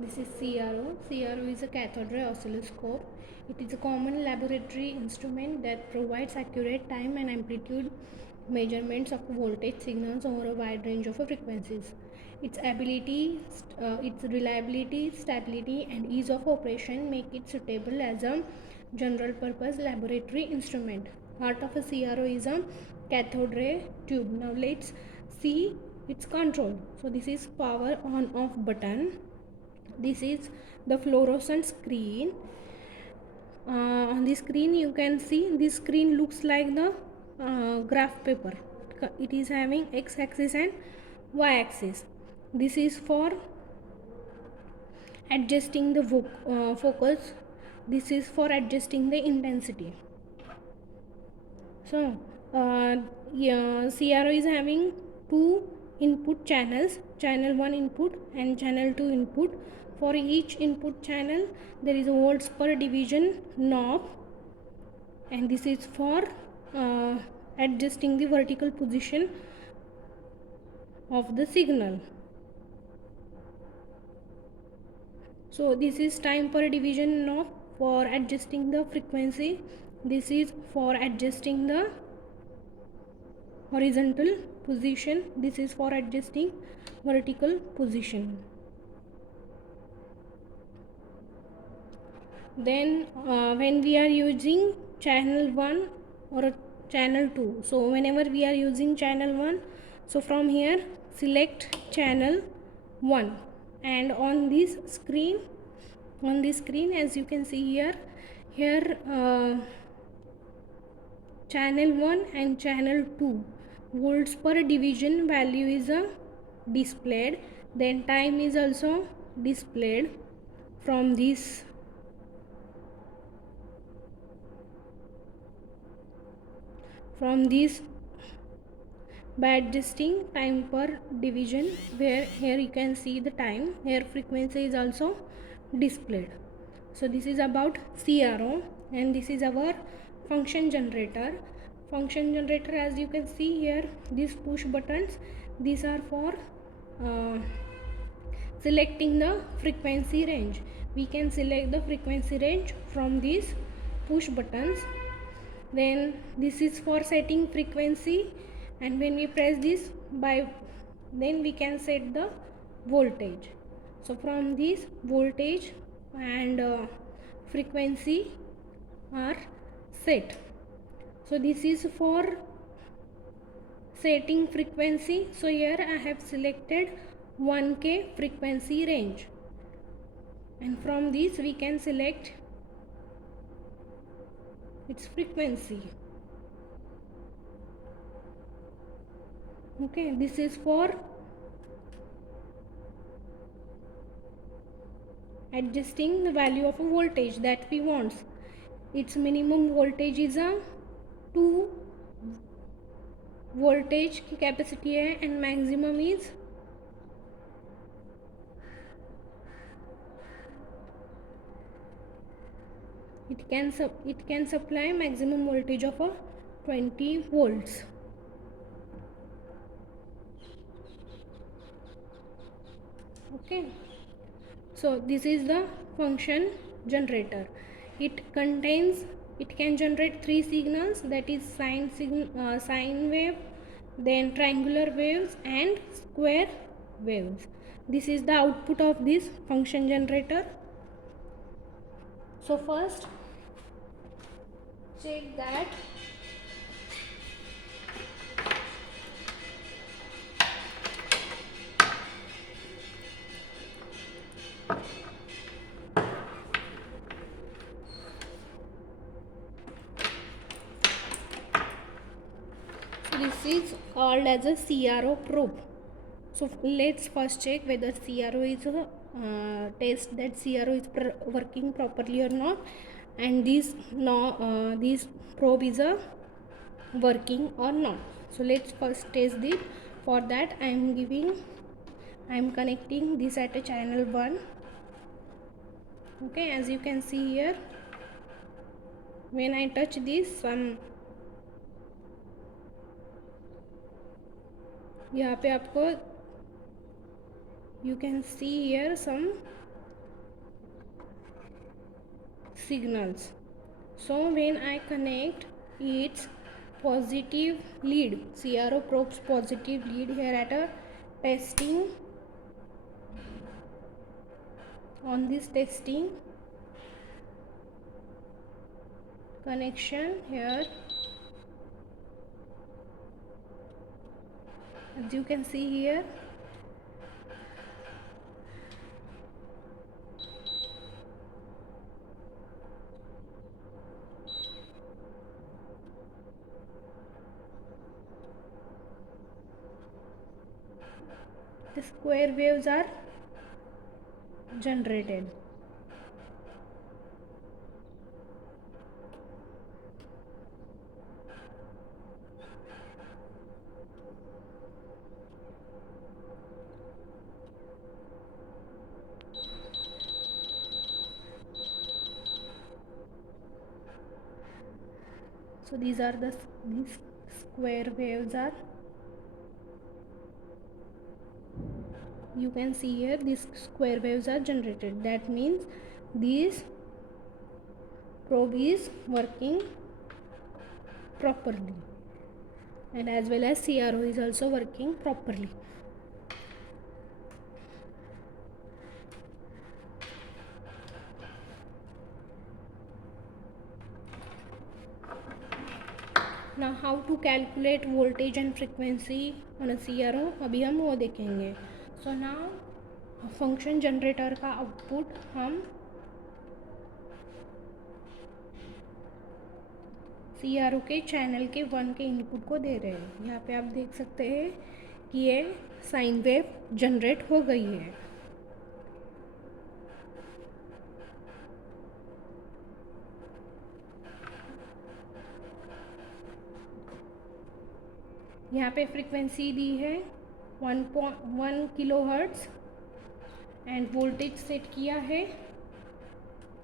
This is CRO. CRO is a cathode ray oscilloscope. It is a common laboratory instrument that provides accurate time and amplitude measurements of voltage signals over a wide range of frequencies. Its reliability, stability, and ease of operation make it suitable as a general purpose laboratory instrument. Part of a CRO is a cathode ray tube. Now let's see its control. So this is power on off button. This is the fluorescent screen. On the screen you can see this screen looks like the graph paper. It is having x-axis and y-axis. This is for adjusting the focus. This is for adjusting the intensity. So yeah, CRO is having two input channels, channel 1 input and channel 2 input. For each input channel there is a volts per division knob, and this is for adjusting the vertical position of the signal. So this is time per division knob for adjusting the frequency. This is for adjusting the horizontal position. This is for adjusting vertical position. Then when we are using channel 1 or channel 2, so whenever we are using channel 1, so from here select channel 1, and on this screen as you can see here channel 1 and channel 2 volts per division value is displayed. Then time is also displayed from this. By adjusting time per division, where here you can see the time, here frequency is also displayed. So this is about CRO, and this is our function generator. Function generator, as you can see here, these push buttons, these are for selecting the frequency range. We can select the frequency range from these push buttons. Then this is for setting frequency, and when we press this then we can set the voltage. So from this voltage and frequency are set. So this is for setting frequency. So here I have selected 1K frequency range, and from this we can select its frequency. Okay, this is for adjusting the value of a voltage that we want. Its minimum voltage is a 2 voltage की capacity है, and maximum is it can supply maximum voltage of a 20 volts. Okay, so this is the function generator. It can generate three signals, that is sine wave, then triangular waves and square waves. This is the output of this function generator. So first check that this is called as a CRO probe. So let's first check whether CRO is test that CRO is working properly or not, and this probe is working or not. So let's first test it. For that I am connecting this at a channel 1. Okay, as you can see here, when I touch this, यहाँ पे आपको you can see here some signals. So when I connect its positive lead, CRO probes positive lead here at a testing, on this testing connection here, as you can see here, the square waves are generated. So these square waves are, you can see here, these square waves are generated. That means this probe is working properly, and as well as CRO is also working properly. Now how to calculate voltage and frequency on a CRO, अभी हम वो देखेंगे. So now function generator का output हम CRO के channel के 1 के input को दे रहे हैं. यहाँ पे आप देख सकते हैं कि ये साइन वेव जनरेट हो गई है. यहाँ पे फ्रीक्वेंसी दी है 1 kilo hertz end voltage set किया है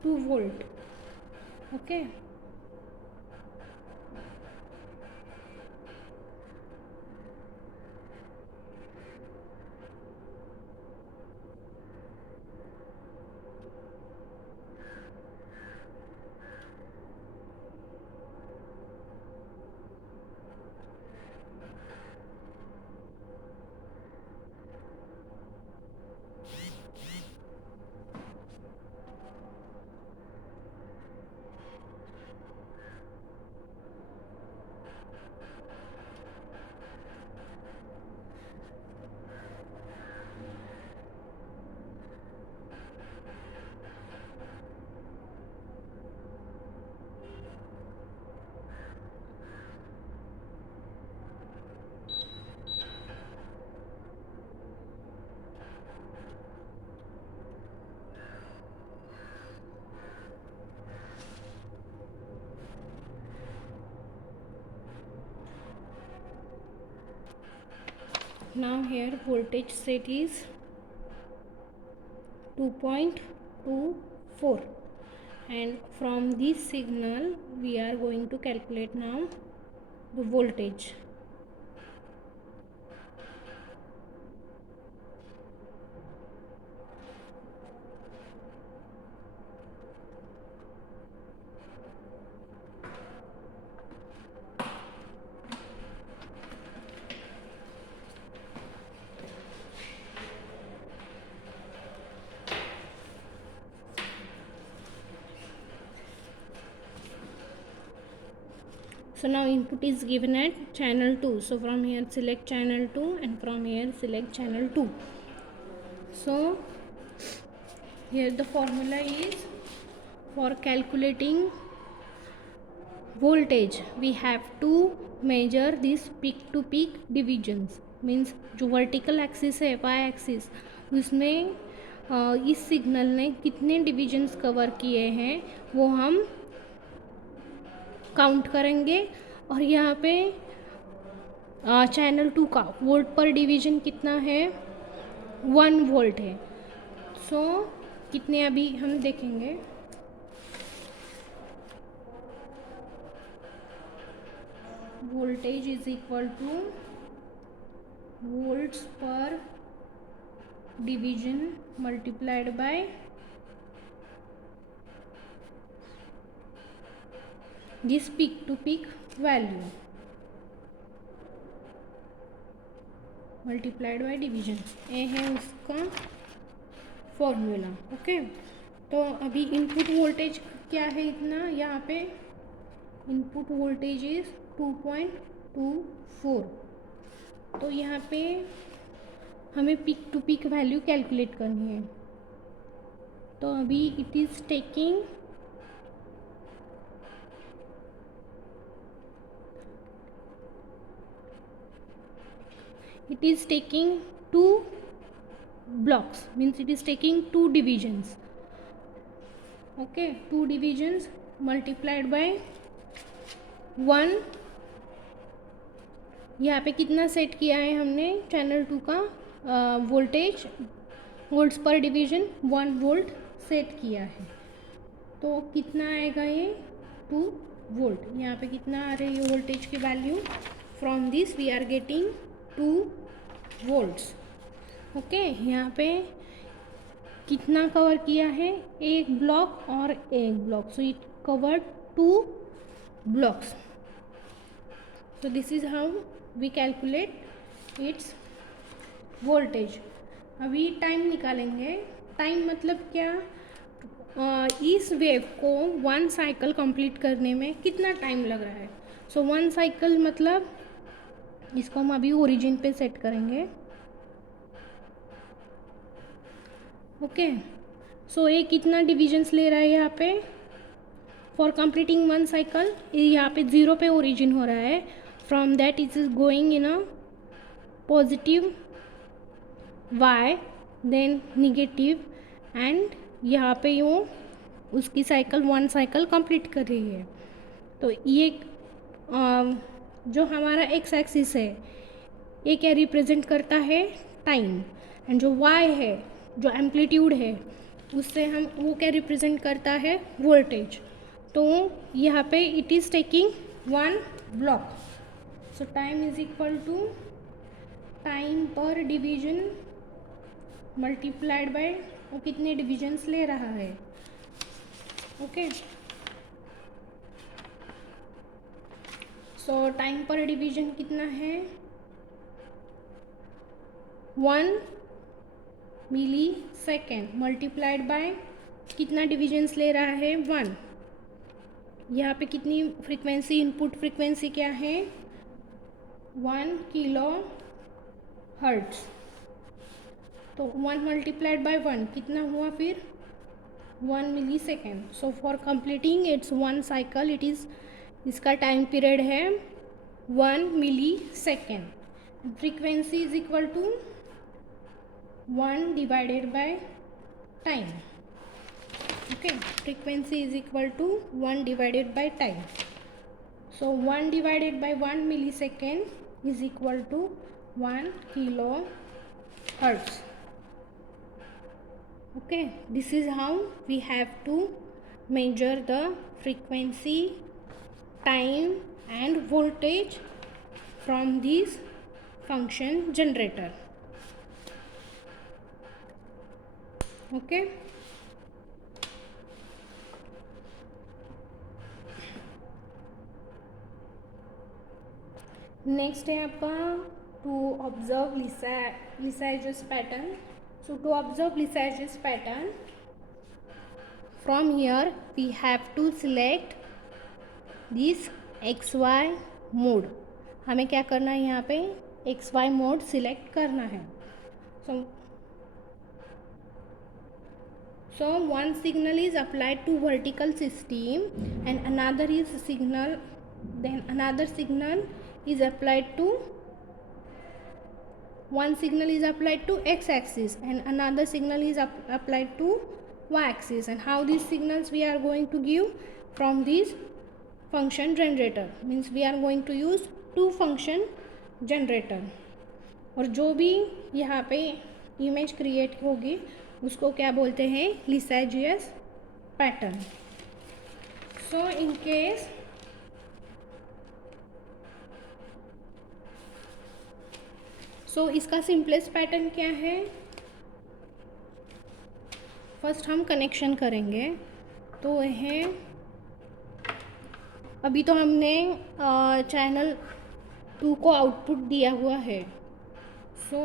2 volt. Okay, now here voltage set is 2.24, and from this signal we are going to calculate now the voltage. So now input is given at channel 2. So from here select channel 2 and from here select channel 2. So here the formula is, for calculating voltage we have to measure this peak to peak divisions. Means जो vertical axis है y axis, उसमें इस signal ने कितने divisions cover किए हैं वो हम काउंट करेंगे. और यहाँ पे चैनल 2 का वोल्ट पर डिवीजन कितना है, 1 वोल्ट है. सो कितने अभी हम देखेंगे. Voltage is equal to volts per division multiplied by this peak to peak value multiplied by division, ये है उसका फॉर्मूला। ओके, तो अभी इनपुट वोल्टेज क्या है इतना, यहाँ पे इनपुट वोल्टेज इज 2.24, तो यहाँ पे हमें peak to peak value calculate करनी है। तो अभी it is taking two blocks, means it is taking 2 divisions. Okay, 2 divisions multiplied by 1, यहाँ पे कितना सेट किया है हमने चैनल 2 का voltage, volts per division 1 volt set किया है, तो कितना आएगा ये 2 वोल्ट। यहाँ पे कितना आ रही है वोल्टेज की value, from this we are getting 2 volts. Okay, यहाँ पे कितना कवर किया है, एक ब्लॉक और एक block, so it covered 2 blocks. So this is how we calculate its voltage. अभी टाइम निकालेंगे। टाइम मतलब क्या, इस वेव को 1 साइकिल कंप्लीट करने में कितना टाइम लग रहा है। सो 1 साइकिल मतलब इसको हम अभी ओरिजिन पे सेट करेंगे। ओके, सो ये कितना डिविजन्स ले रहा है यहाँ पे, फॉर कंप्लीटिंग 1 साइकिल, यहाँ पे 0 पे ओरिजिन हो रहा है, from that it is going in a positive y, then negative, and यहाँ पे वो उसकी साइकिल 1 साइकिल कंप्लीट कर रही है। तो ये जो हमारा एक्स एक्सिस है ये क्या रिप्रेजेंट करता है, टाइम, एंड जो y है, जो एम्पलीट्यूड है, उससे हम वो क्या रिप्रेजेंट करता है, वोल्टेज। तो यहाँ पे it is taking 1 block, so time is equal to time per division multiplied by वो कितने डिविजन्स ले रहा है। Okay, so time per division कितना है, 1 मिली सेकेंड, मल्टीप्लाइड बाय कितना डिविजन्स ले रहा है, 1। यहाँ पे कितनी फ्रीक्वेंसी, इनपुट फ्रीक्वेंसी क्या है, 1 किलो हर्ट्ज, तो 1 मल्टीप्लाइड बाय 1 कितना हुआ फिर, 1 millisecond. So for completing its 1 cycle, it is, इसका टाइम पीरियड है 1 millisecond. Frequency is equal to 1 divided by time. Okay, frequency is equal to 1 divided by time, so 1 divided by 1 millisecond is equal to 1 kilo hertz. Okay, this is how we have to measure the frequency, time and voltage from this function generator. Okay, next है आपका to observe Lissajous pattern. So to observe Lissajous pattern, from here we have to select this XY mode. हमें क्या करना है, यहाँ पे XY mode select करना है। So one signal is applied to vertical system and another is signal, then another signal is applied to, one signal is applied to x-axis and another signal is applied to y-axis. And how these signals we are going to give, from this function generator, means we are going to use 2 function generator। और जो भी यहाँ पे image create होगी उसको क्या बोलते हैं, लिसाजियस पैटर्न। सो इन केस इसका सिंपलेस्ट पैटर्न क्या है, फर्स्ट हम कनेक्शन करेंगे, तो है अभी तो हमने चैनल 2 को आउटपुट दिया हुआ है, सो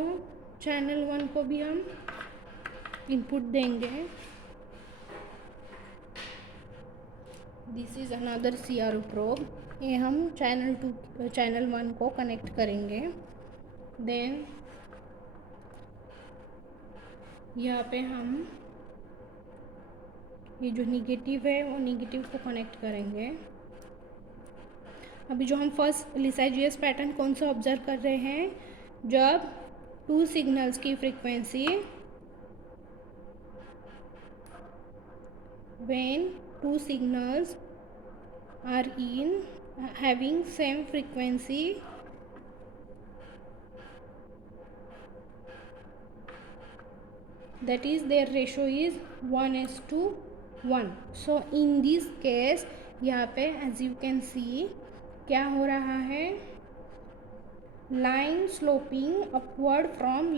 चैनल 1 को भी हम इनपुट देंगे। This is another CRO probe. ये हम चैनल 1 को कनेक्ट करेंगे। देन यहाँ पे हम ये जो निगेटिव है वो निगेटिव को कनेक्ट करेंगे। अभी जो हम फर्स्ट लिसाइजियस पैटर्न कौन सा ऑब्जर्व कर रहे हैं, जब 2 सिग्नल्स की frequency when 2 signals are in having same frequency, that is their ratio is 1:1. so in this case यहाँ पे as you can see क्या हो रहा है, लाइन स्लोपिंग अपवर्ड फ्रॉम